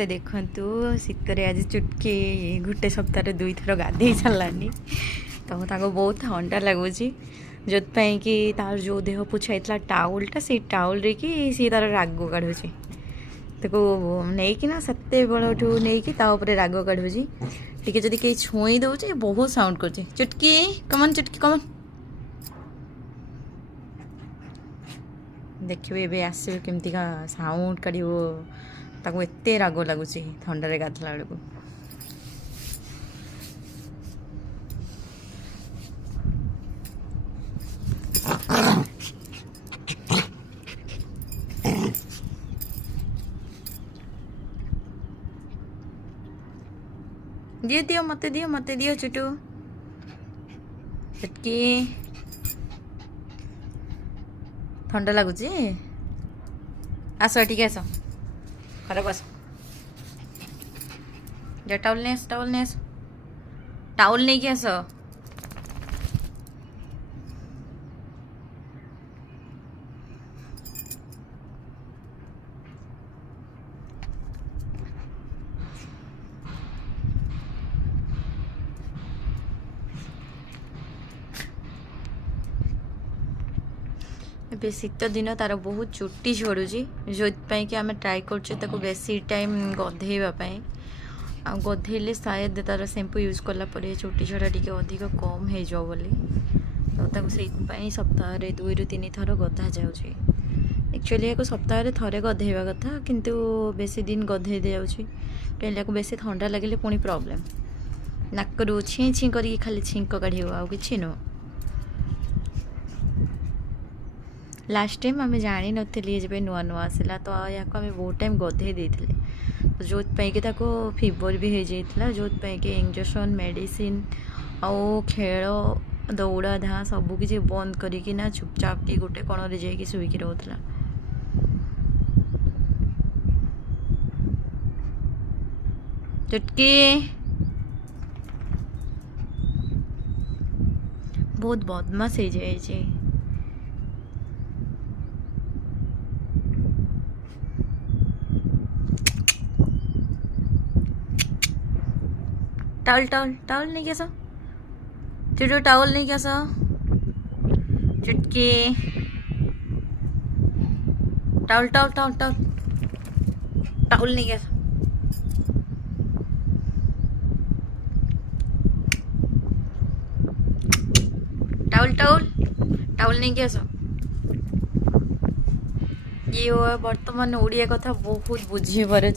ଦେଖନ୍ତୁ ଶୀତରେ ଆଜି ଚୁଟକି ଗୋଟେ ସପ୍ତାହରେ 2 ଥର ଗାଧେଇ ସାରିଲାନି ତ ତାକୁ ବହୁତ ଥଣ୍ଡା ଲାଗୁଛି ଯେଉଁଥିପାଇଁ କି ତାର ଯେଉଁ ଦେହ ପୋଛା ହେଇଥିଲା ଟାଉଲଟା ସେଇ ଟାଉଲରେ କି ସିଏ ତାର ରାଗ କାଢ଼ୁଛି ତାକୁ ନେଇକିନା ସେତେବେଳଠୁ ନେଇକି ତା ଉପରେ ରାଗ କାଢ଼ୁଛି ଟିକେ ଯଦି କେହି ଛୁଇଁ ଦେଉଛି ବହୁତ ସାଉଣ୍ଡ କରୁଛି ଚୁଟକି କମନ୍ ଚୁଟକି କମନ୍ ଦେଖିବେ ଏବେ ଆସିବେ କେମିତିକା ସାଉଣ୍ଡ କାଢ଼ିବ ତାକୁ ଏତେ ରାଗ ଲାଗୁଛି ଥଣ୍ଡାରେ ଗାଧଲା ବେଳକୁ ଦିଅ ମତେ ଦିଅ ଚୁଟୁ ଚୁଟକି ଥଣ୍ଡା ଲାଗୁଛି ଆସ ଟିକେ ଆସ ଖରାପ ଆସ ଯା ଟାଉଲ ନେଇ ଆସ ଟାଉଲ ନେଇକି ଆସ ଏବେ ଶୀତ ଦିନ ତାର ବହୁତ ଚୁଟି ଝଡ଼ୁଛି ଯେଉଁଥିପାଇଁ କି ଆମେ ଟ୍ରାଏ କରୁଛୁ ତାକୁ ବେଶୀ ଟାଇମ୍ ଗଧେଇବା ପାଇଁ ଆଉ ଗଧେଇଲେ ସାୟଦ ତାର ଶ୍ୟାମ୍ପୁ ୟୁଜ୍ କଲା ପରେ ଚୁଟି ଝଡ଼ା ଟିକେ ଅଧିକ କମ୍ ହେଇଯିବ ବୋଲି ତ ତାକୁ ସେଇଥିପାଇଁ ସପ୍ତାହରେ 2ରୁ 3 ଥର ଗଧା ଯାଉଛି ଆକ୍ଚୁଆଲି ୟାକୁ ସପ୍ତାହରେ ଥରେ ଗଧେଇବା କଥା କିନ୍ତୁ ବେଶୀ ଦିନ ଗଧେଇ ଦିଆଯାଉଛି କାହିଁକି ୟାକୁ ବେଶୀ ଥଣ୍ଡା ଲାଗିଲେ ପୁଣି ପ୍ରୋବ୍ଲେମ୍ ନାକରୁ ଛିଁ କରିକି ଖାଲି ଛିଙ୍କ କାଢ଼ିବ ଆଉ କିଛି ନୁହଁ लास्ट टाइम आम जानी नी जब नुआ नुआ आसला तो या बहुत टाइम गधे देते तो जो कि फीवर भी हो जाता जो कि इंजेक्शन मेडिसिन आउ खेल दौड़ा धा सबकि बंद करना चुपचाप कि गोटे कण जा शुक रोला चुटकी बहुत बदमाश हो जाए टाउल नहीं कैसा चुटू टाउल नहीं कैसा चुटकी टाउल नहीं कैसा टाउल नहीं कैसा ये वर्तमान ओडिया कथा बहुत बुझी पारे